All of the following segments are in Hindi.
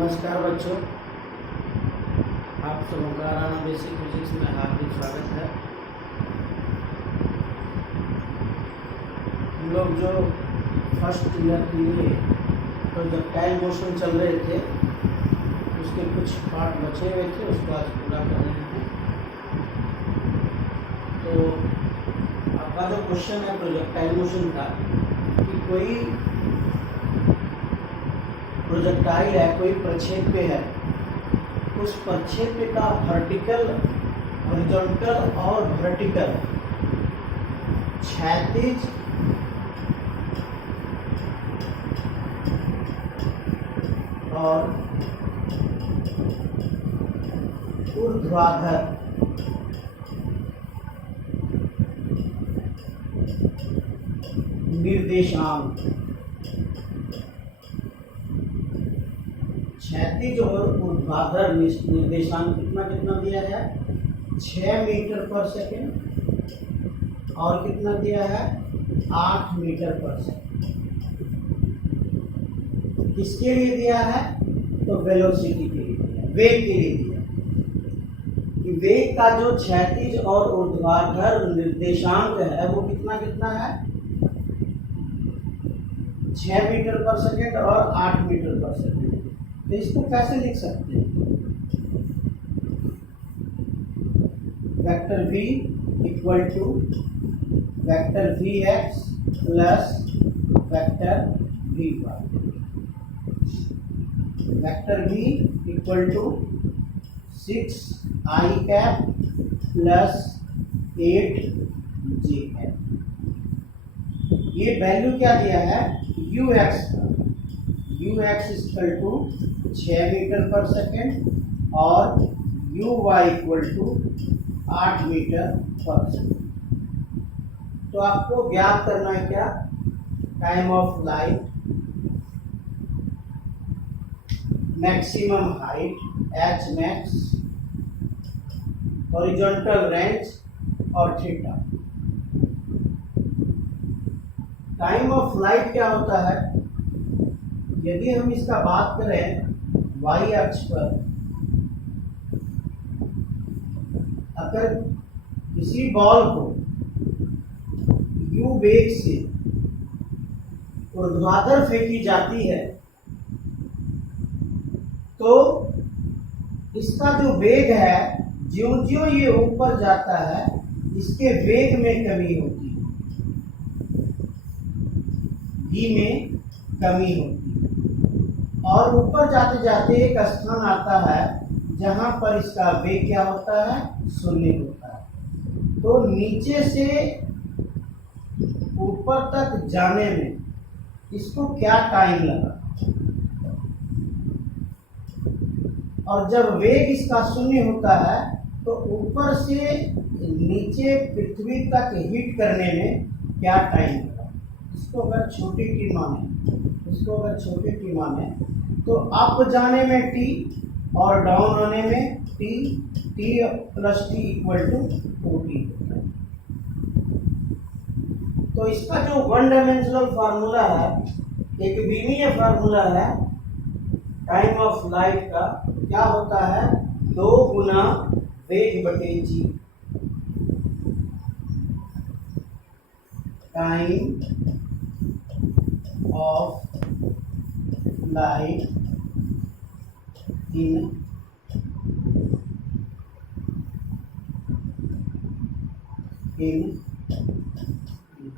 नमस्कार बच्चों, आप सबों का राणा बेसिक फिजिक्स में हार्दिक स्वागत है। हम लोग जो फर्स्ट ईयर के लिए प्रोजेक्टाइल मोशन चल रहे थे उसके कुछ पार्ट बचे हुए थे, उसको आज पूरा कर रहे हैं। तो आपका जो क्वेश्चन है प्रोजेक्टाइल मोशन का कि कोई प्रोजेक्टाइल है, कोई प्रक्षेप्य है, उस प्रक्षेप्य का वर्टिकल, हॉरिजॉन्टल और वर्टिकल, क्षैतिज और ऊर्ध्वाधर निर्देशांक, क्षैतिज और ऊर्ध्वाधर निर्देशांक कितना कितना दिया है? 6 मीटर पर सेकेंड और कितना दिया है? 8 मीटर पर सेकेंड। किसके लिए दिया है? तो वेलोसिटी के लिए दिया, वेग के लिए दिया कि वेग का जो क्षैतिज और ऊर्ध्वाधर निर्देशांक है वो कितना कितना है? 6 मीटर पर सेकेंड और 8 मीटर पर सेकेंड। तो इसको कैसे लिख सकते हैं? Vector v equal to vector vx plus vector vy। Vector v equal to 6i cap plus 8j cap. ये वैल्यू क्या दिया है? ux का। ux इक्वल टू 6 मीटर पर सेकेंड और uy इक्वल टू 8 मीटर पर सेकेंड। तो आपको ज्ञात करना है क्या? Time of light, maximum height h max, horizontal range और थीटा। टाइम ऑफ लाइट क्या होता है? यदि हम इसका बात करें y अक्ष पर, अगर किसी बॉल को u वेग से ऊर्ध्वाधर फेंकी जाती है तो इसका जो वेग है, ज्यों-ज्यों ये ऊपर जाता है इसके वेग में कमी होती है, v में कमी होती है और ऊपर जाते जाते एक स्थान आता है जहां पर इसका वेग क्या होता है? 0 होता है। तो नीचे से ऊपर तक जाने में इसको क्या टाइम लगा? और जब वेग इसका 0 होता है तो ऊपर से नीचे पृथ्वी तक हिट करने में क्या टाइम लगा? इसको अगर छोटी टी माने तो अप जाने में t और डाउन आने में t plus t equal to 4t होता है। तो इसका जो वन डायमेंशनल फार्मूला है, एक विमीय फार्मूला है टाइम ऑफ लाइट का, क्या होता है? 2 गुना वेग बटे g. Time of light in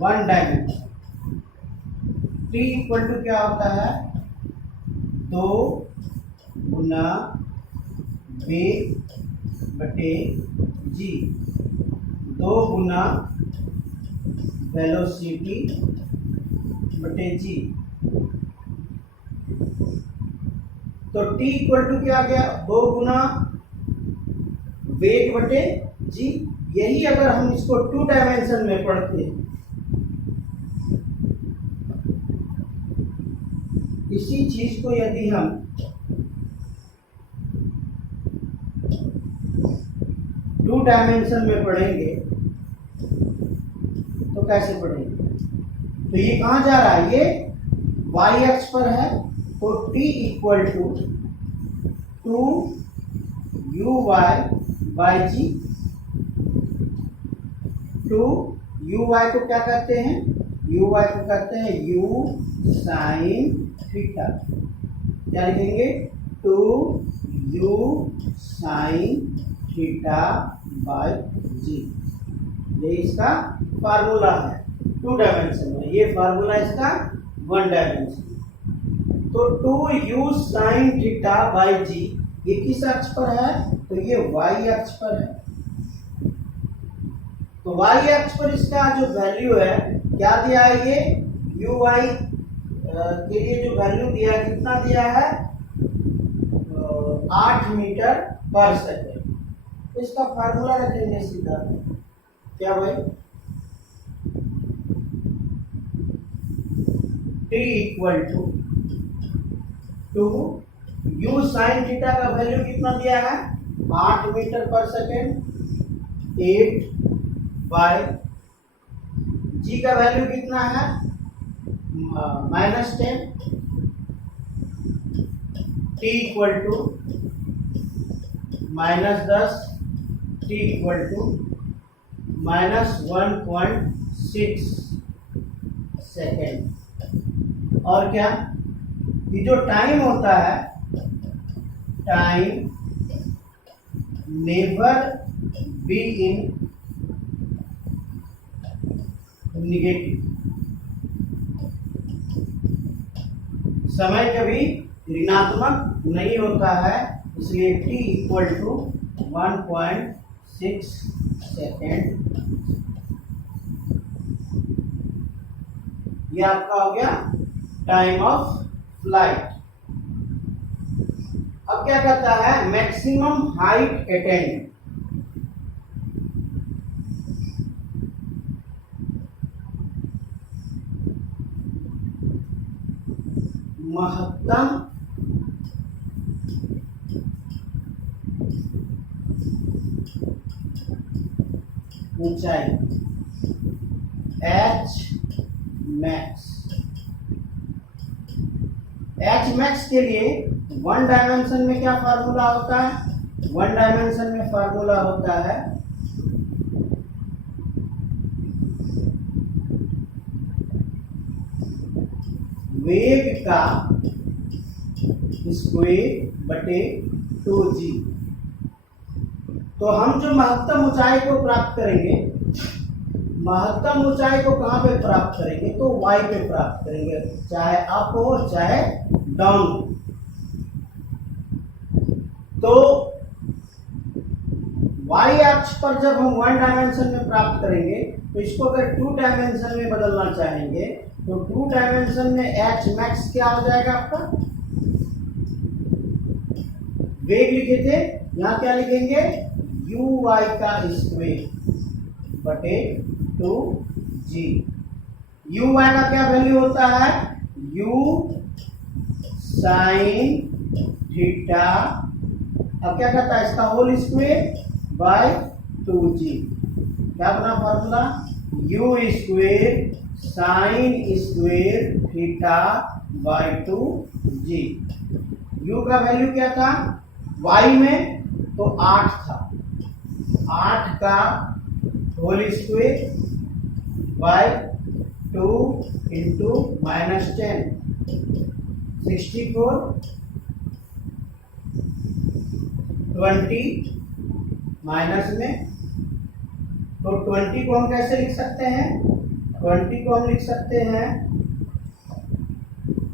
one dimension. T equal to क्या होता है? 2 गुना वेग बटे जी, 2 गुना वेलोसिटी बटे जी। तो t इक्वल टू क्या आ गया? 2 गुना वेग बटे जी। यही अगर हम इसको 2 डायमेंशन में पढ़ते हैं, इसी चीज को यदि हम 2 डायमेंशन में पढ़ेंगे तो कैसे पढ़ेंगे? तो ये कहाँ जा रहा है? ये y अक्ष पर है तो t equal to 2uy/g। 2uy को क्या कहते हैं? uy को कहते हैं u sin थीटा। क्या लिखेंगे? 2u sin थीटा बाय जी। ये इसका फार्मूला है 2 डायमेंशन में, ये फार्मूला इसका 1 डायमेंशन। तो 2u sin थीटा बाय जी ये किस अक्ष पर है? तो ये y अक्ष पर है। तो y अक्ष पर इसका जो वैल्यू है क्या दिया है? ये uy के लिए जो वैल्यू दिया है कितना दिया है? 8 मीटर पर सेकेंड। तो इसका फार्मूला रखेंगे सीधा। क्या भाई? t equal to u sin theta का वैल्यू कितना दिया है? 8 मीटर पर सेकेंड, 8 बाय g का वैल्यू कितना है? -10। t equal to -10, t equal to -1.6 second. और क्या? ये जो टाइम होता है, time never be in negative. समय कभी ऋणात्मक नहीं होता है, इसलिए t इक्वल टू 1.6 सेकेंड। ये आपका हो गया टाइम ऑफ फ्लाइट। अब क्या कहता है? Maximum height attend. महत्तम ऊंचाई एच मैक्स। एच मैक्स के लिए 1 डायमेंशन में क्या फार्मूला होता है? 1 डायमेंशन में फार्मूला होता है वेग का स्क्वायर बटे 2g। तो हम जो महत्तम ऊंचाई को प्राप्त करेंगे, महत्तम ऊंचाई को कहां पे प्राप्त करेंगे? तो y पे प्राप्त करेंगे, चाहे अप हो चाहे डाउन। तो y अक्ष पर जब हम 1 डायमेंशन में प्राप्त करेंगे, तो इसको अगर 2 डायमेंशन में बदलना चाहेंगे तो 2 डायमेंशन में एच मैक्स क्या हो जाएगा आपका? वेग लिखे थे, यहां क्या लिखेंगे? uy का स्क्वायर बटे 2g। uy का क्या वैल्यू होता है? u sin थीटा, अब क्या कहता है? इसका होल स्क्वायर बाय 2g। क्या बना formula? u square sine square theta by 2g। u का वैल्यू क्या था? y में तो 8 था, 8 का whole square by 2 into -10 64 20 minus में। तो 20 को हम कैसे लिख सकते हैं? 20 को हम लिख सकते हैं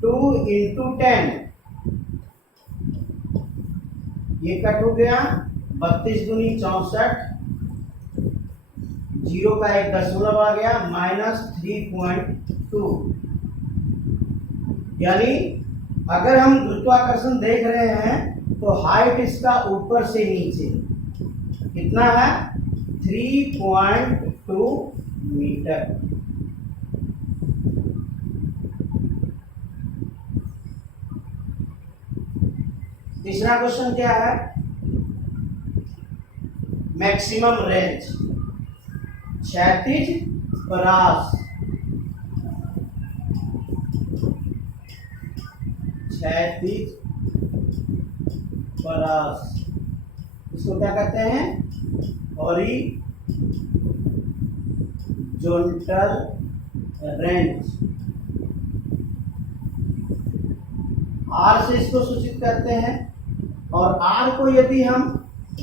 2 इंटू 10। ये कट हो गया, 32 दूनी 64, 0 का 1 दशमलव आ गया, -3.2। यानी अगर हम गुरुत्वाकर्षण देख रहे हैं तो हाइट इसका ऊपर से नीचे कितना है? 3.2 मीटर। तीसरा क्वेश्चन क्या है? मैक्सिमम रेंज, क्षैतिज परास, क्षैतिज इसको क्या कहते हैं? Horizontal range. आर से इसको सूचित करते हैं। और आर को यदि हम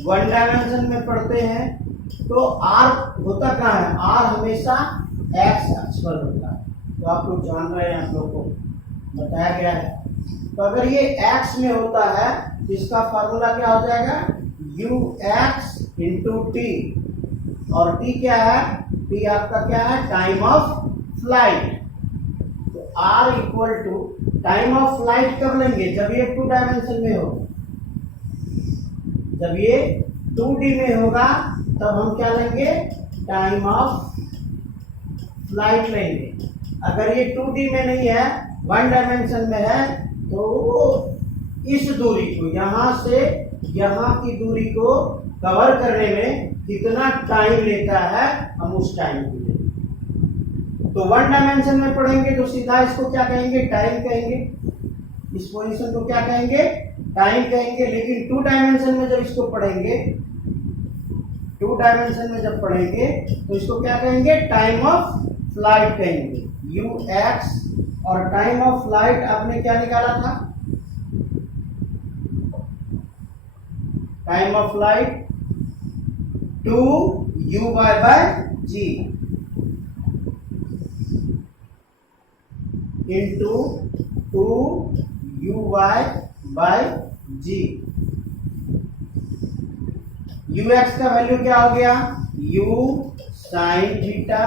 वन डायमेंशन में पढ़ते हैं तो आर होता कहाँ है? आर हमेशा एक्स अक्ष पर होता है। तो आप लोग जान रहे हैं, आप लोग को बताया गया है। तो अगर ये एक्स में होता है तो इसका फार्मूला क्या हो जाएगा? U x into t. और टी क्या है? टी आपका क्या है? Time of flight. तो r equal to time of flight कब लेंगे? जब ये टू डायमेंशन में हो। जब ये 2D में होगा तब हम क्या लेंगे? टाइम ऑफ फ्लाइट लेंगे। अगर ये 2D में नहीं है, वन डायमेंशन में है, तो इस दूरी को, यहां से यहां की दूरी को कवर करने में कितना टाइम लेता है, हम उस टाइम को लेंगे। तो वन डायमेंशन में पढ़ेंगे तो सीधा इसको क्या कहेंगे? टाइम कहेंगे। इस पोजीशन को क्या कहेंगे? टाइम कहेंगे। लेकिन टू डायमेंशन में जब इसको पढ़ेंगे, टू डायमेंशन में जब पढ़ेंगे तो इसको क्या कहेंगे? टाइम ऑफ फ्लाइट कहेंगे। यू एक्स और टाइम ऑफ फ्लाइट आपने क्या निकाला था? Time of flight 2u/g into 2u/g। You x का वैल्यू क्या हो गया? u sine theta,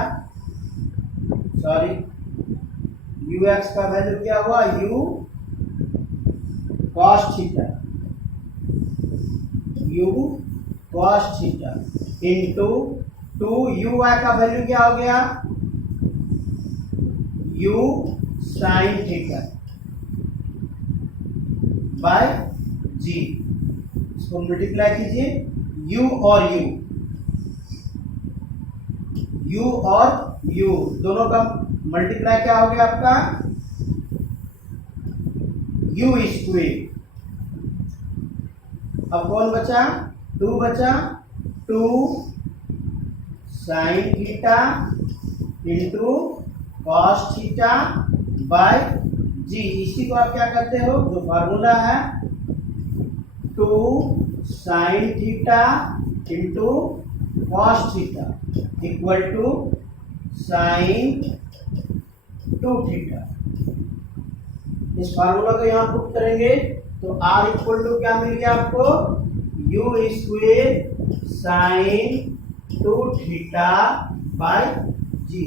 sorry, you x का वैल्यू क्या हुआ? u cos theta, u cos theta into 2u/y का वैल्यू क्या हो गया? u sine theta by g। इसको मल्टीप्लाई कीजिए, u और u दोनों का मल्टीप्लाई क्या हो गया आपका? u square. अब कौन बचा? 2 बचा। 2 sine theta into cos theta by g. इसी को आप क्या करते हो? जो फार्मूला है 2 sine theta into cos theta equal to sine 2 theta. इस फार्मूला को यहाँ पुट करेंगे तो R इक्वल टू क्या मिल गया आपको? U square sine 2 theta by g.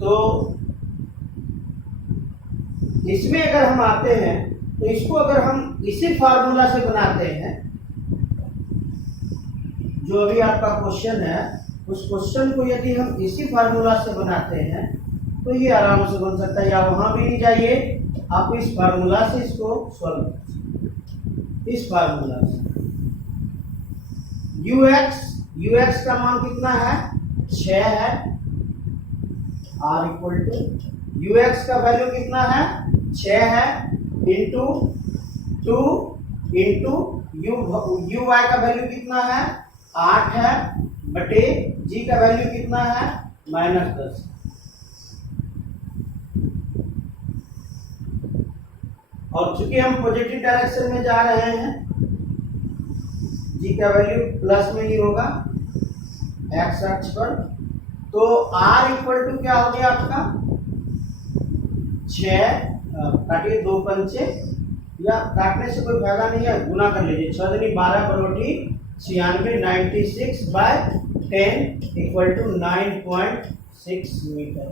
तो इसमें अगर हम आते हैं तो इसको अगर हम इसी फार्मूला से बनाते हैं, जो अभी आपका क्वेश्चन है, उस क्वेश्चन को यदि हम इसी फार्मूला से बनाते हैं तो ये आराम से बन सकता है। या वहां भी नहीं जाइए, आप इस फार्मूला से इसको सॉल्व कर, इस फार्मूला से। ux का मान कितना है? 6 है। r इक्वल टू ux का वैल्यू कितना है? 6 है इंटू 2 इंटू uy का वैल्यू कितना है? 8 है बटे g का वैल्यू कितना है? -10। और चूंकि हम पॉजिटिव डायरेक्शन में जा रहे हैं, g का वैल्यू प्लस में ही होगा x अक्ष पर। तो r इक्वल टू क्या हो गया आपका? 6 काटिए, 2 पंचे, या काटने से कोई फायदा नहीं है, गुना कर लीजिए। 6 दूनी 12 बरोटी 96, 96 बाय 10 इक्वल टू 9.6 मीटर।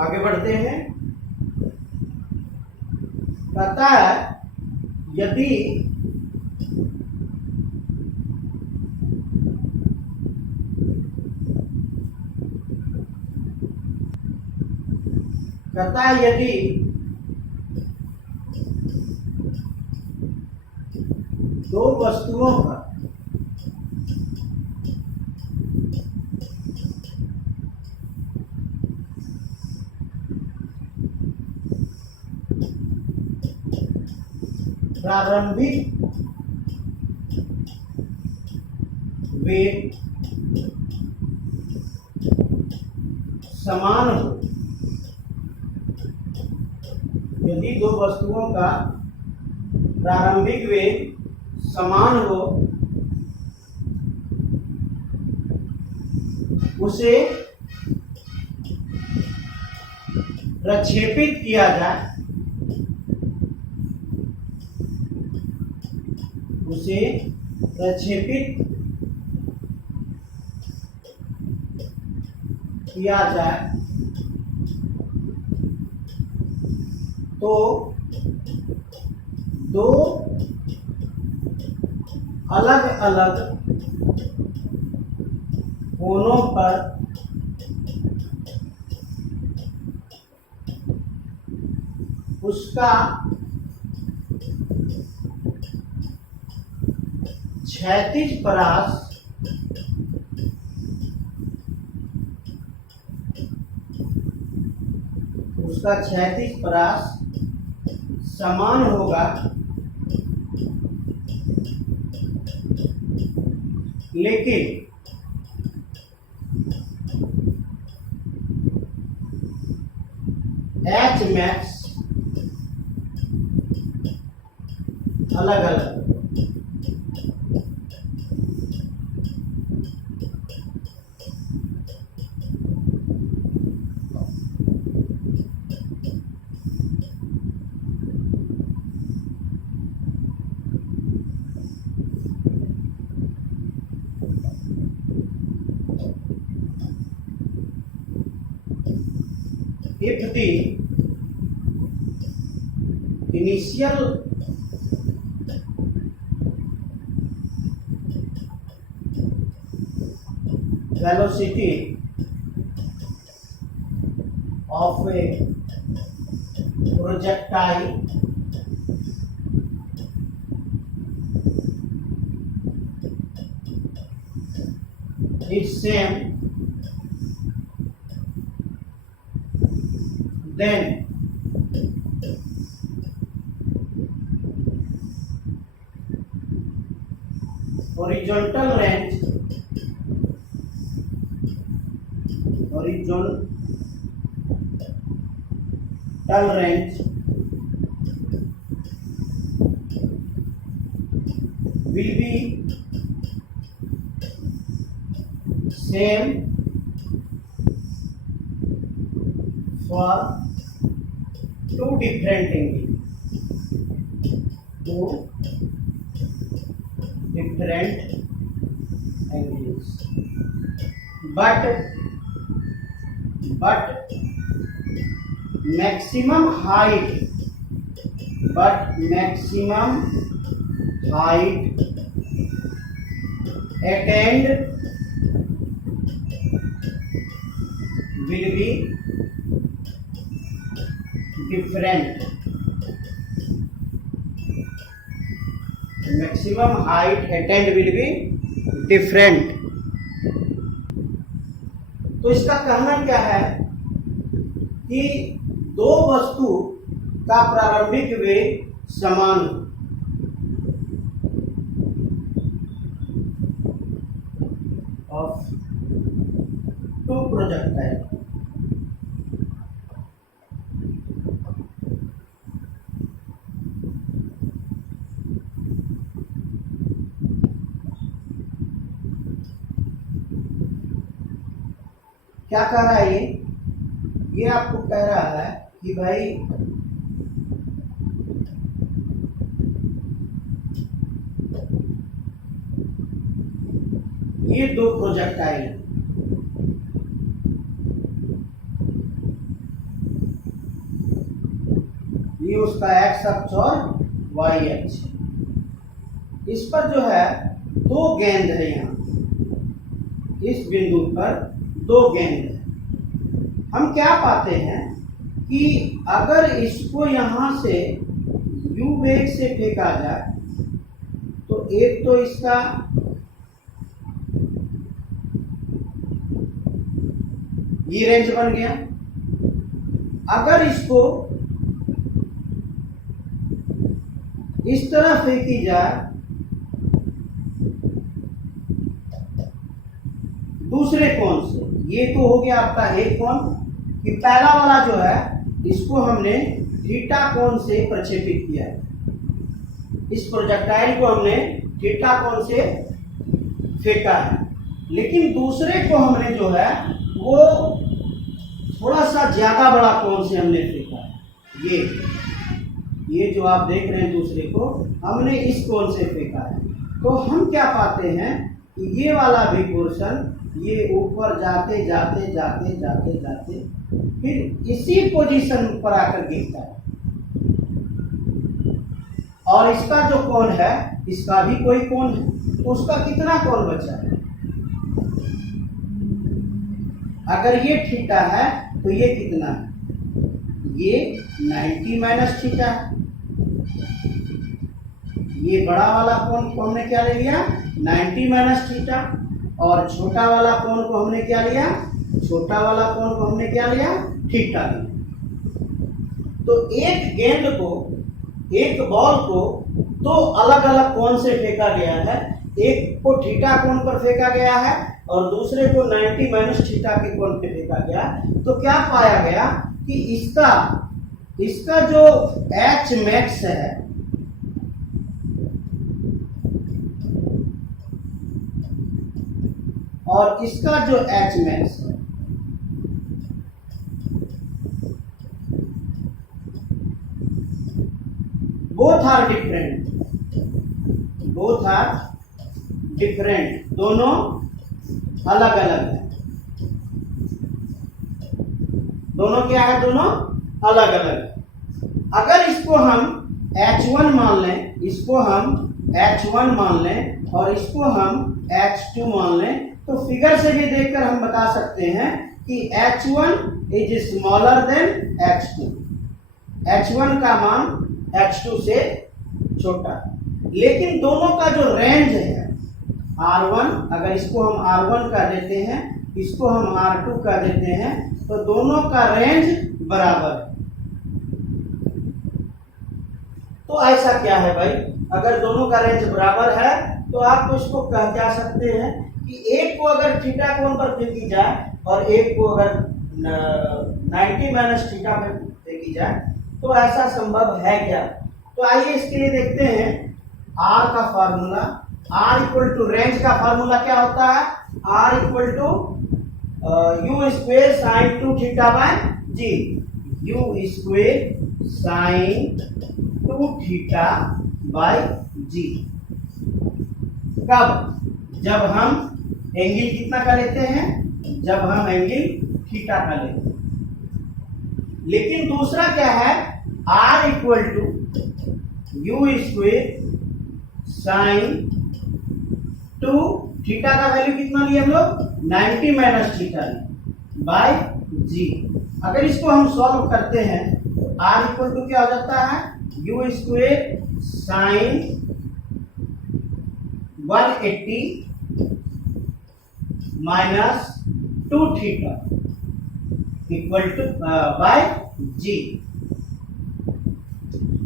आगे बढ़ते हैं। कहता है यदि दो वस्तुओं का प्रारंभिक वेग समान हो, यदि दो वस्तुओं का प्रारंभिक वेग समान हो, उसे प्रक्षेपित किया जाए, उसे प्रक्षेपित किया जाए तो दो अलग अलग कोनों पर उसका क्षैतिज परास समान होगा, लेकिन एच मैक्स अलग अलग। If the initial velocity of a projectile is same, then horizontal range will be same for two different angles, but maximum height attained will be different. Maximum height attained will be different. तो इसका कहना क्या है कि दो वस्तु का प्रारंभिक वेग समान of two projectiles. क्या कह रहा है ये आपको कह रहा है कि भाई ये दो प्रोजेक्टाइल, ये उसका एक्स अक्ष और वाई अक्ष, इस पर जो है दो गेंद है, यहाँ इस बिंदु पर दो गेंद है। हम क्या पाते हैं कि अगर इसको यहां से u वेग से फेंका जाए तो एक तो इसका ये रेंज बन गया। अगर इसको इस तरह फेंकी जाए दूसरे कोण से, ये तो हो गया आपका एक कोण कि पहला वाला जो है इसको हमने थीटा कोण से प्रक्षेपित किया है, इस प्रोजेक्टाइल को हमने थीटा कोण से फेंका है। लेकिन दूसरे को हमने जो है वो थोड़ा सा ज्यादा बड़ा कोण से हमने फेंका है। ये जो आप देख रहे हैं दूसरे को हमने इस कोण से फेंका है। तो हम क्या पाते हैं कि ये वाला भी पोर्शन ये ऊपर जाते जाते जाते जाते जाते फिर इसी पोजीशन पर आकर गिरता है। और इसका जो कोण है इसका भी कोई कोण है, तो उसका कितना कोण बचा है? अगर ये थीटा है तो ये कितना है? ये 90 माइनस थीटा है। ये बड़ा वाला कोण को हमने क्या ले लिया? 90 माइनस थीटा। और छोटा वाला कोण को हमने क्या लिया? छोटा वाला कोण को हमने क्या लिया? थीटा लिया। तो एक गेंद को, एक बॉल को दो अलग अलग कोण से फेंका गया है। एक को थीटा कोण पर फेंका गया है और दूसरे को 90 माइनस थीटा के कोण पे फेंका गया। तो क्या पाया गया कि इसका जो एच मैक्स है और इसका जो एच मैक्स है बोथ आर डिफरेंट, दोनों अलग अलग है। दोनों क्या है? दोनों अलग अलग है। अगर इसको हम H1 मान लें, इसको हम H1 मान लें और इसको हम H2 मान लें, तो फिगर से भी देखकर हम बता सकते हैं कि H1 is smaller than H2। H1 का मान H2 से छोटा। लेकिन दोनों का जो रेंज है R1, अगर इसको हम R1 कह देते हैं, इसको हम R2 कह देते हैं, तो दोनों का रेंज बराबर है। तो ऐसा क्या है भाई? अगर दोनों का रेंज बराबर है तो आप इसको कह जा सकते हैं कि एक को अगर थीटा कोण पर फेंकी जाए और एक को अगर 90 माइनस थीटा में फेंकी जाए तो ऐसा संभव है क्या? तो आइए इसके लिए देखते हैं R का formula. R equal to range का फार्मूला क्या होता है? R equal to u square sine 2 theta by g. U square sine 2 theta by g. कब? जब हम एंगल कितना का लेते हैं? जब हम एंगल थीटा का लेते हैं। लेकिन दूसरा क्या है? R equal to u square sine 2 theta का वैल्यू कितना लिए हम लोग? 90 माइनस थीटा बाय जी। अगर इसको हम सॉल्व करते हैं तो R इक्वल टू क्या हो जाता है? U square sine 180 minus 2 theta equal to by g.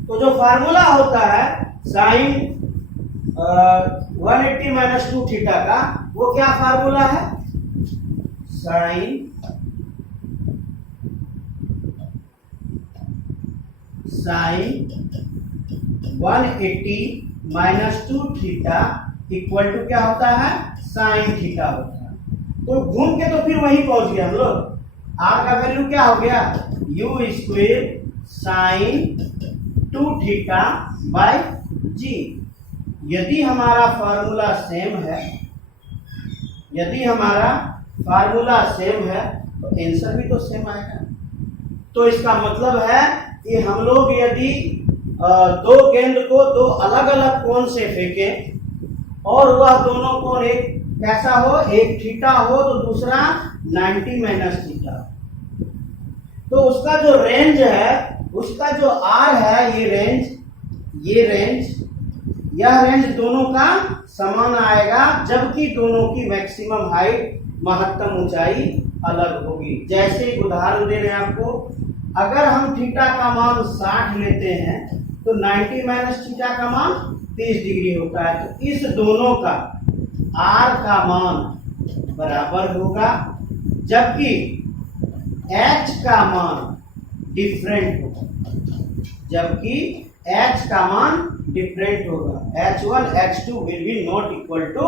तो जो फार्मूला होता है साइन 180 माइनस 2 थीटा का, वो क्या फार्मूला है? Sine 180 minus 2 theta equal to क्या होता है? साइन थीटा होता है। तो घूम के तो फिर वहीं पहुंच गए हम लोग। R का वैल्यू क्या हो गया? U square sine 2 theta by g. यदि हमारा फार्मूला सेम है, यदि हमारा फार्मूला सेम है तो आंसर भी तो सेम आएगा। तो इसका मतलब है कि हम लोग यदि दो गेंद को दो अलग अलग कोण से फेंकें और वह दोनों कोण एक कैसा हो? एक थीटा हो तो दूसरा 90 माइनस थीटा, तो उसका जो रेंज है, उसका जो R है, ये रेंज यह रेंज दोनों का समान आएगा, जबकि दोनों की मैक्सिमम हाइट, महत्तम ऊंचाई अलग होगी। जैसे एक उदाहरण दे रहे हैं आपको, अगर हम थीटा का मान 60 लेते हैं तो 90 माइनस थीटा का मान 30 डिग्री होता है। तो इस दोनों का आर का मान बराबर होगा, जबकि एच का मान डिफरेंट होगा, जबकि एच का मान डिफरेंट होगा। H1 H2 will be not equal to,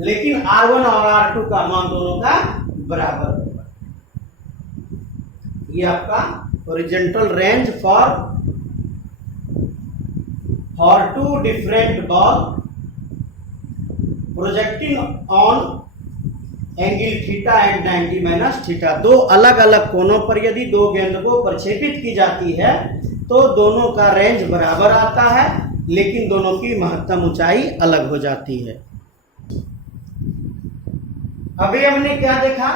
लेकिन R1 और R2 का मान दोनों का बराबर होगा। ये आपका horizontal range for two different ball projecting on angle theta and 90 minus theta. दो अलग अलग कोनों पर यदि दो गेंद को प्रक्षेपित की जाती है तो दोनों का रेंज बराबर आता है, लेकिन दोनों की महत्तम ऊंचाई अलग हो जाती है। अभी हमने क्या देखा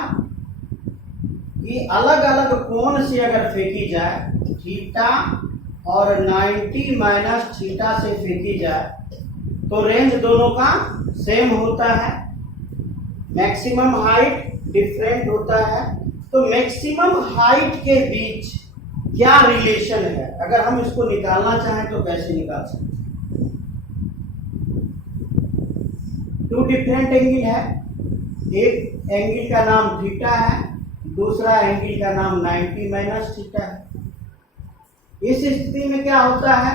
कि अलग अलग कोण से अगर फेंकी जाए, थीटा और 90 माइनस थीटा से फेंकी जाए तो रेंज दोनों का सेम होता है, मैक्सिमम हाइट डिफरेंट होता है। तो मैक्सिमम हाइट के बीच क्या रिलेशन है, अगर हम इसको निकालना चाहें तो कैसे निकाल सकते हैं? टू डिफरेंट एंगल है, एक एंगल का नाम थीटा है, दूसरा एंगल का नाम 90 माइनस थीटा है। इस स्थिति में क्या होता है,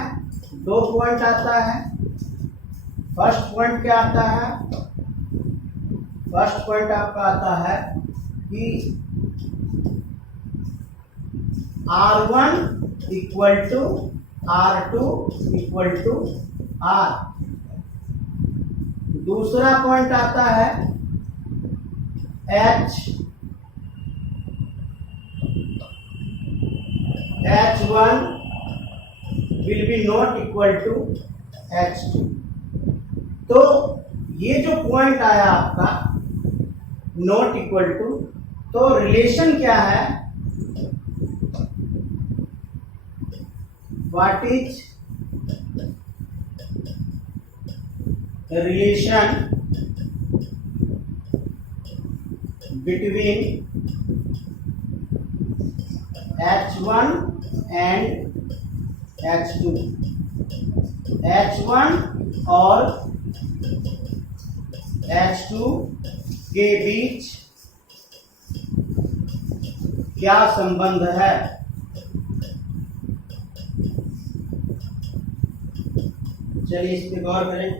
दो पॉइंट आता है। फर्स्ट पॉइंट क्या आता है, फर्स्ट पॉइंट आपका आता है कि R1 equal to R2 equal to R। दूसरा पॉइंट आता है H1 will be not equal to H2। तो ये जो पॉइंट आया आपका नॉट इक्वल टू, तो रिलेशन क्या है, what is relation between H1 and H2। H1 और H2 के बीच क्या संबंध है? चलिए इस पे गौर करें।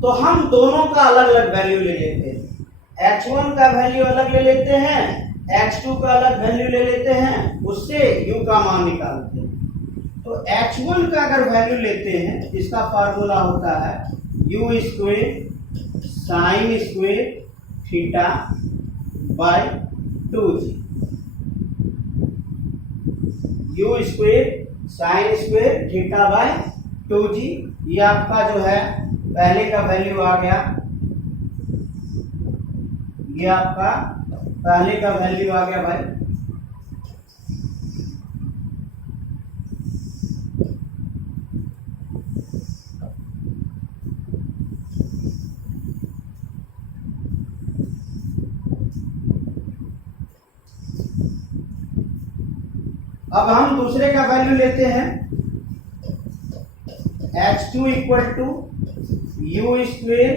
तो हम दोनों का अलग अलग वैल्यू ले लेते हैं। H1 का वैल्यू अलग ले लेते हैं, H2 का अलग वैल्यू ले लेते हैं, उससे U का मान निकालते हैं। तो H1 का अगर वैल्यू लेते हैं, इसका फार्मूला होता है U square sine square theta by 2g। U square sine square theta by 2g, ये आपका जो है पहले का वैल्यू आ गया, ये आपका पहले का वैल्यू आ गया भाई। अब हम दूसरे का वैल्यू लेते हैं, H2 equal to U square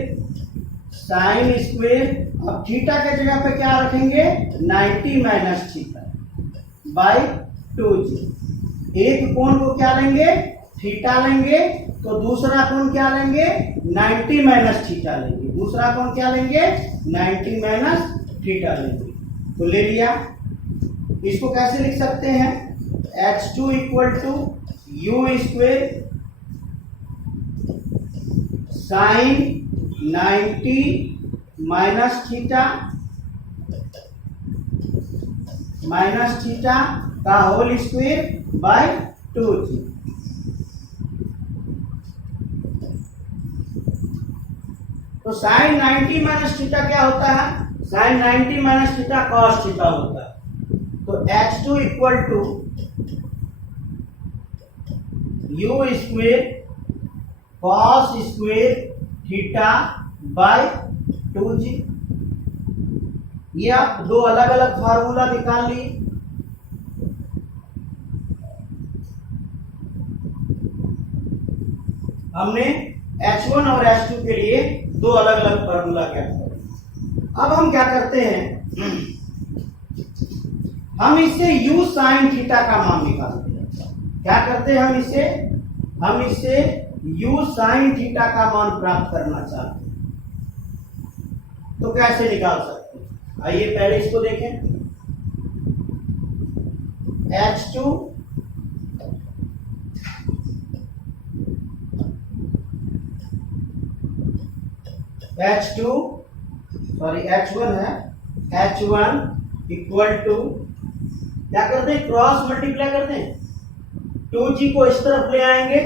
sine square. अब थीटा के जगह पे क्या रखेंगे, 90 माइनस थीटा बाय 2g। एक कोण को क्या लेंगे, थीटा लेंगे, तो दूसरा कोण क्या लेंगे, 90 माइनस थीटा लेंगे। दूसरा कोण क्या लेंगे, 90 माइनस थीटा लेंगे। तो ले लिया। इसको कैसे लिख सकते हैं, H2 equal to U square sine 90 minus theta का होल स्क्वायर बाय 2g। तो साइन 90 माइनस थीटा क्या होता है, sine 90 minus theta cos theta होता है। तो H2 equal to u square cos square theta by 2g। ये आप दो अलग अलग फार्मूला निकाल लिए। हमने H1 और H2 के लिए दो अलग अलग फार्मूला क्या करें। अब हम क्या करते हैं, हम इससे u sin थीटा का मान निकालते हैं। क्या करते हैं हम इससे u sin थीटा का मान प्राप्त करना चाहते हैं। तो कैसे निकाल सकते हैं, आइए पहले इसको देखें। H1 है, H1 इक्वल टू क्या करते हैं, क्रॉस मल्टीप्लाई करते हैं। 2g को इस तरफ ले आएंगे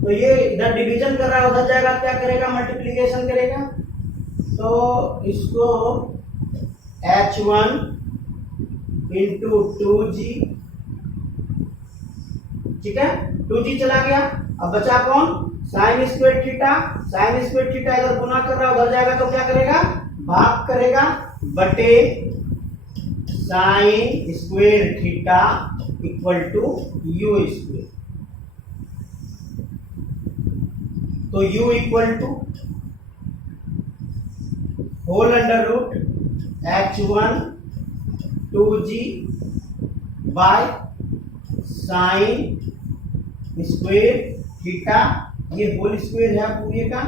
तो ये इधर डिवीजन कर रहा है, उधर जाएगा क्या करेगा, मल्टीप्लिकेशन करेगा। तो इसको H1 इंटू 2g, ठीक है, 2g चला गया। अब बचा कौन, sign square theta. Sign square theta इधर गुना कर रहा है, उधर जाएगा तो क्या करेगा, भाग करेगा, बटे sine square theta equal to u square. तो u equal to whole under root H1 2g by sine square theta, ये होल स्क्वायर है पूरे का,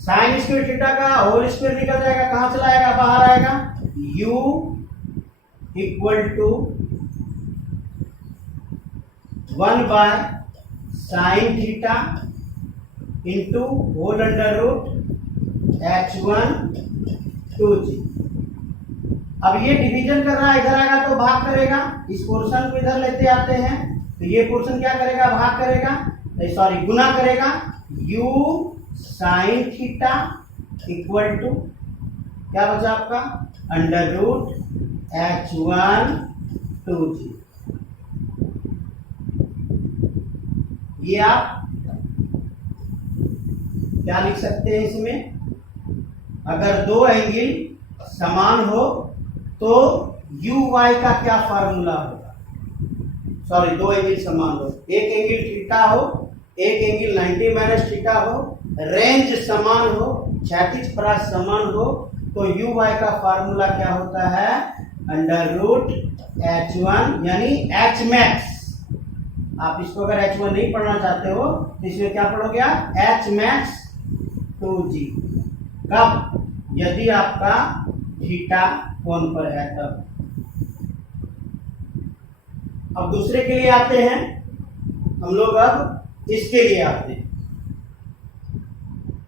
साइन स्क्वायर थीटा का होल स्क्वायर निकल जाएगा, कहां चला आएगा, बाहर आएगा। u equal to 1 by sine theta into whole under root H1 2g। अब ये डिवीजन कर रहा है, इधर आएगा तो भाग करेगा, इस पोर्शन को इधर लेते आते हैं तो ये पोर्शन क्या करेगा, भाग करेगा, सॉरी गुना करेगा। u sine theta equal to क्या बचा आपका, अंडर रूट H1 2g। ये आप क्या लिख सकते हैं इसमें, अगर दो एंगल समान हो तो u y का क्या फार्मूला होगा, सॉरी दो एंगल समान हो, एक एंगल थीटा हो, एक एंगल 90 माइनस थीटा हो, रेंज समान हो, क्षैतिज परास समान हो, तो u y का फार्मूला क्या होता है, अंडर रूट H1 यानी H मैक्स। आप इसको अगर H1 नहीं पढ़ना चाहते हो तो इसमें क्या पढ़ोगे आप, H मैक्स 2g। कब, यदि आपका थीटा कोण पर है तब। अब दूसरे के लिए आते हैं हम लोग, अब इसके लिए आते हैं।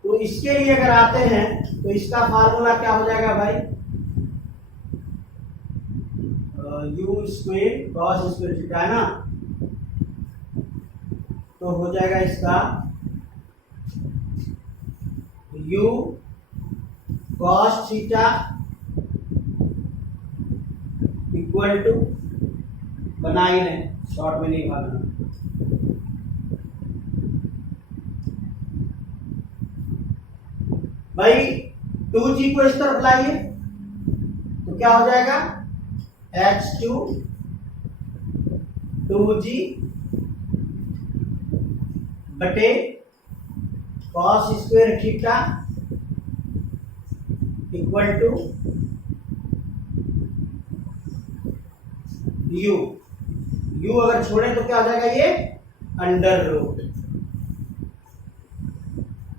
तो इसके लिए अगर आते हैं तो इसका फार्मूला क्या हो जाएगा भाई, u square cos square theta है ना, तो हो जाएगा इसका u cos theta equal to, बना ही लें, शॉर्ट में नहीं भागना। भाई 2g को इस तरफ लाइए तो क्या हो जाएगा, H2 2g बटे cos square theta equal to u अगर छोड़े तो क्या हो जाएगा, ये अंडर रूट।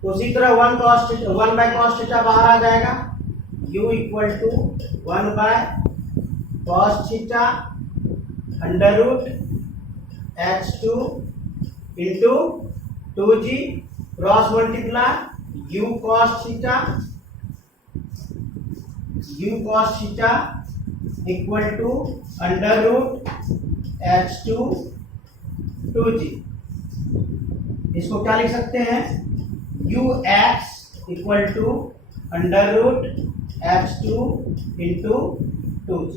उसी तरह 1 बाय कॉस थीटा बाहर आ जाएगा, u equal to 1 by cos theta under root H2 into 2g cross multiply u cos theta equal to under root H2 2g। इसको क्या लिख सकते हैं, ux equal to under root h2 into 2g।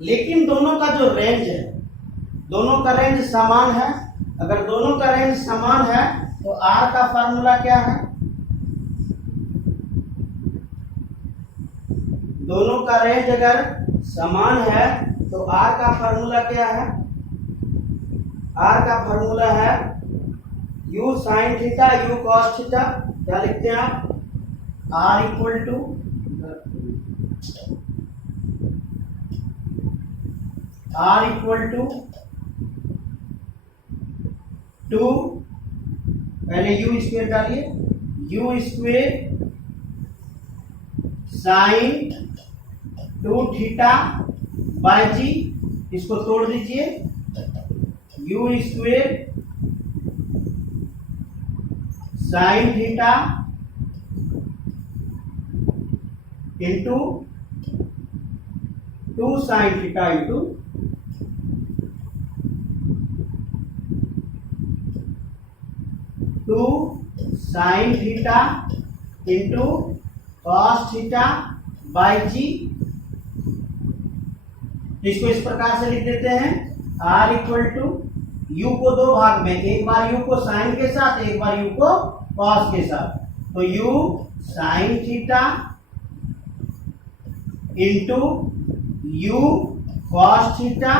लेकिन दोनों का जो रेंज है, दोनों का रेंज समान है। अगर दोनों का रेंज समान है तो r का फार्मूला क्या है? दोनों का रेंज अगर समान है तो r का फार्मूला क्या है? r का फार्मूला है u sin theta u cos theta. क्या लिखते हैं आप? r इक्वल टू टू, पहले u स्क्वेयर डालिए, u square sine 2 theta by g. इसको तोड़ दीजिए, u square sine theta into 2 sine theta into 2 sine theta into cos theta by g. इसको इस प्रकार से लिख देते हैं, r इक्वल टू u को दो भाग में, एक बार u को साइन के साथ, एक बार u को कॉस के साथ। तो u sine theta into u cos theta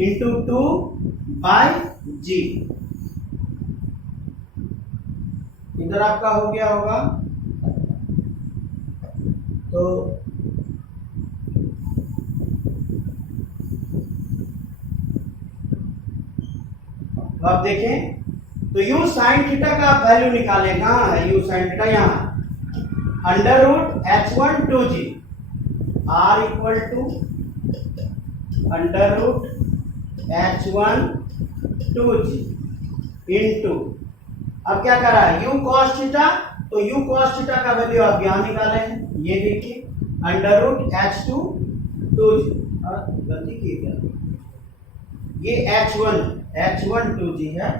into 2 by g. इधर आपका हो गया होगा। तो अब देखें, तो u साइन थीटा का आप वैल्यू निकालें। कहाँ है u साइन थीटा? यहाँ under root h1 2g, r equal to under root h1 2g into, अब क्या कर रहा है u cos थीटा, तो u cos थीटा का वैल्यू आप यहाँ निकाले हैं, ये देखिए अंडर रूट h2 2g। गलती की क्या? ये h1 2g है,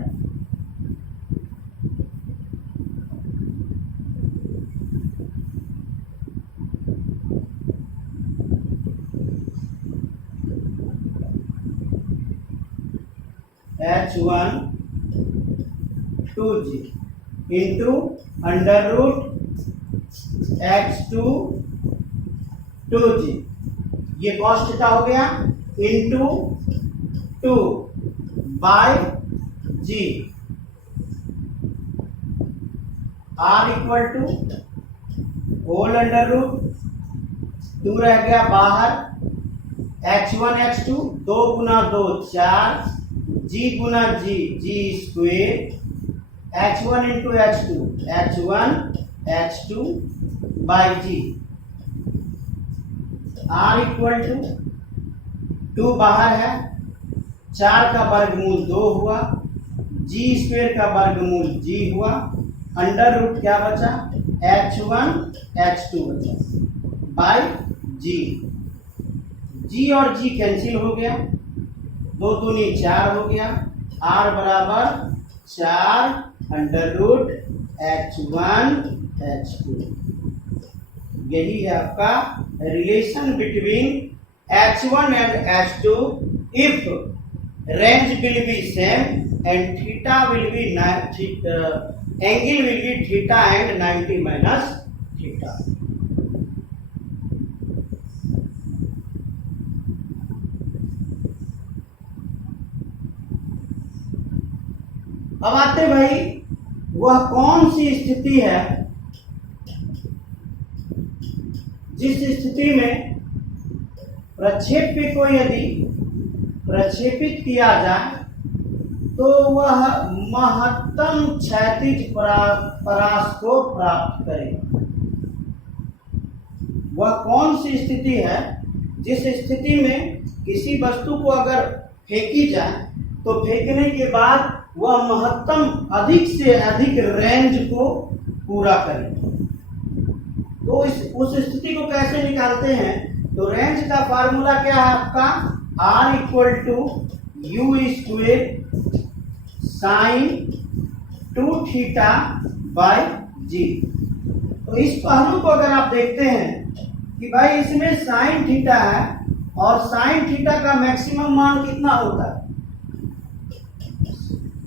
h1 2g into under root h2 2g, ये cos थीटा हो गया, into 2 by g. r equal to whole under root 2 रह गया बाहर, h1 h2 2 गुना 2 4, g गुना g g square, h1 into h1 h2 by g. r equal to 2 बाहर है, 4 का वर्गमूल 2 हुआ, जी स्क्वेयर का वर्गमूल जी हुआ, अंडर रूट क्या बचा? h1 h2 बचा बाई जी। जी और जी कैंसिल हो गया, 2 दूनी 4 हो गया, r बराबर 4 अंडर रूट h1 h2। यही है आपका relation between h1 and h2 if range will be same and theta will be angle will be theta and 90 minus theta। अब आते भाई, वह कौन सी स्थिति है जिस स्थिति में प्रक्षेप्य को यदि प्रक्षेपित किया जाए तो वह महत्तम क्षैतिज परास को प्राप्त करेगा। वह कौन सी स्थिति है जिस स्थिति में किसी वस्तु को अगर फेंकी जाए तो फेंकने के बाद वह महत्तम अधिक से अधिक रेंज को पूरा करे। तो उस स्थिति को कैसे निकालते हैं तो रेंज का फार्मूला क्या है आपका, r equal to u square sine 2 theta by g. तो इस पहलू को अगर आप देखते हैं कि भाई इसमें साइन थीटा है और साइन थीटा का मैक्सिमम मान कितना होता है,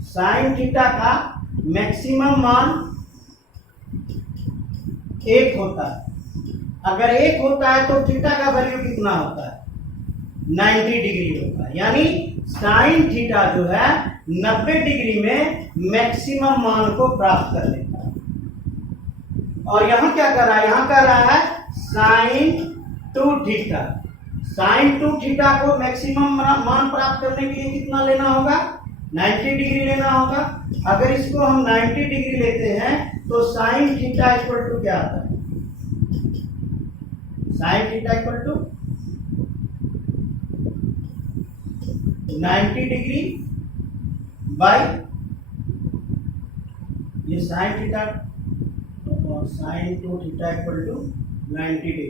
साइन थीटा का मैक्सिमम मान 1 होता है। अगर 1 होता है तो थीटा का वैल्यू कितना होता है, 90 डिग्री होता है। यानी साइन थीटा जो है 90 डिग्री में मैक्सिमम मान को प्राप्त कर लेता है। और यहां क्या कर रहा है, यहां कर रहा है साइन 2 थीटा। साइन 2 थीटा को मैक्सिमम मान प्राप्त करने के लिए कितना लेना होगा, 90 डिग्री लेना होगा। अगर इसको हम 90 डिग्री लेते हैं तो साइन थीटा इक्वल टू क्या आता है, sine theta equal to 90 degree by ये sine theta, sine 2 theta equal to 90 degree.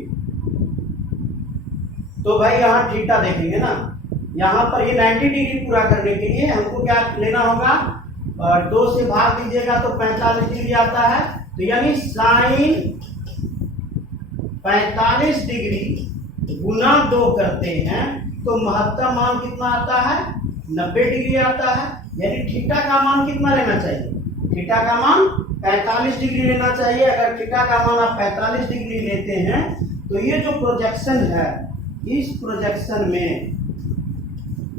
तो भाई यहां थीटा देखेंगे ना, यहां पर ये 90 डिग्री पूरा करने के लिए हमको क्या लेना होगा, और 2 से भाग दीजिएगा तो 45 डिग्री आता है। तो यानी साइन 45 डिग्री गुना 2 करते हैं तो महत्तम मान कितना आता है, 90 डिग्री आता है। यानी थीटा का मान कितना लेना चाहिए, थीटा का मान 45 डिग्री लेना चाहिए। अगर थीटा का मान आप 45 डिग्री लेते हैं तो ये जो प्रोजेक्शन है, इस प्रोजेक्शन में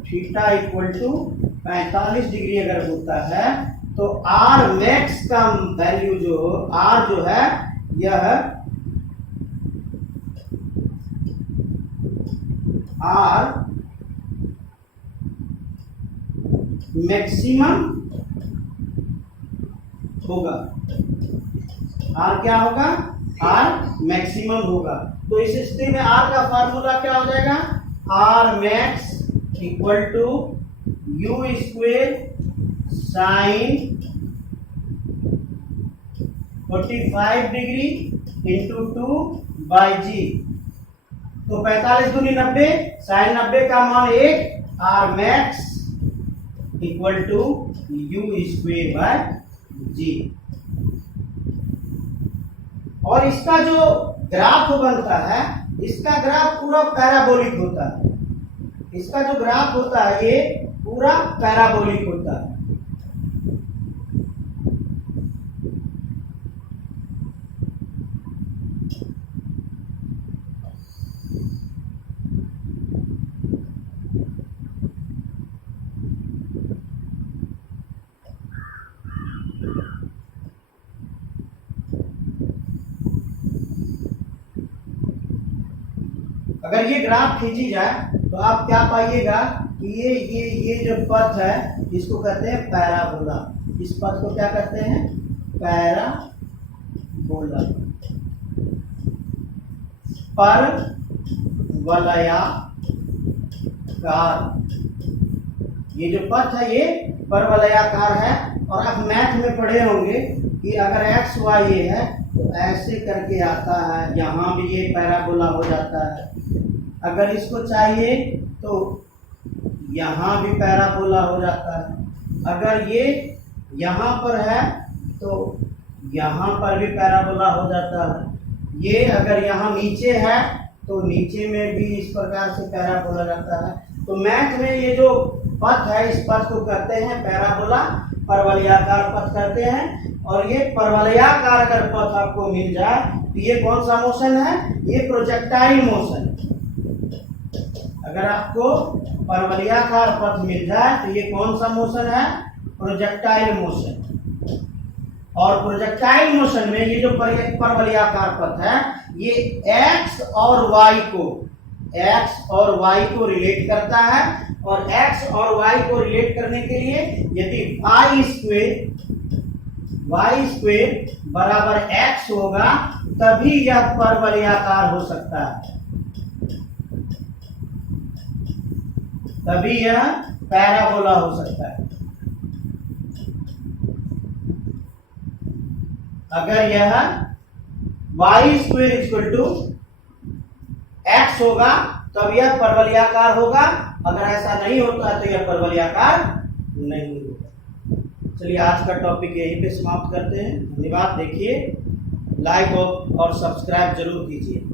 थीटा इक्वल टू 45 डिग्री अगर होता है तो आर मैक्स का वैल्यू जो आर जो है यह आर मैक्सिमम होगा। आर क्या होगा, आर मैक्सिमम होगा। तो इस स्थिति में आर का फार्मूला क्या हो जाएगा, r max equal to u square sine 45 degree into 2 by g. तो 45 दूनी 90, साइन 90 का मान 1, r max equal to u square by g. और इसका जो ग्राफ बनता है, इसका ग्राफ पूरा पैराबोलिक होता है। इसका जो ग्राफ होता है ये पूरा पैराबोलिक होता है। अगर ये ग्राफ खींची जाए तो आप क्या पाइएगा कि ये जो पथ है इसको कहते हैं पैराबोला। इस पथ को क्या कहते हैं, पैराबोला। पर वलयाकार, ये जो पथ है ये परवलयाकार है। और आप मैथ में पढ़े होंगे कि अगर एक्स वाई ये है तो ऐसे करके आता है, यहाँ भी ये पैराबोला हो जाता है। अगर इसको चाहिए तो यहाँ भी पैराबोला हो जाता है। अगर ये यहाँ पर है तो यहाँ पर भी पैराबोला हो जाता है। ये अगर यहाँ नीचे है तो नीचे में भी इस प्रकार से पैराबोला जाता है। तो मैथ में ये जो पथ है इस पथ को कहते हैं पैराबोला, परवलयाकार पथ कहते हैं। और ये परवलयाकार अगर पथ आपको मिल जाए तो ये कौन सा मोशन है, ये प्रोजेक्टाइल मोशन। अगर आपको परवलयाकार पथ मिल जाए तो ये कौन सा मोशन है, प्रोजेक्टाइल मोशन। और प्रोजेक्टाइल मोशन में ये जो परवलयाकार पथ है ये x और y को रिलेट करता है। और x और y को रिलेट करने के लिए यदि y स्क्वेर बराबर x होगा तभी यह परवलयाकार हो सकता है, तभी यह पैराबोला हो सकता है। अगर यह y square equal to x होगा तब यह परवलयाकार होगा, अगर ऐसा नहीं होता है तो यह परवलयाकार नहीं होगा। चलिए आज का टॉपिक यहीं पे समाप्त करते हैं। धन्यवाद। देखिए, लाइक और सब्सक्राइब जरूर कीजिए।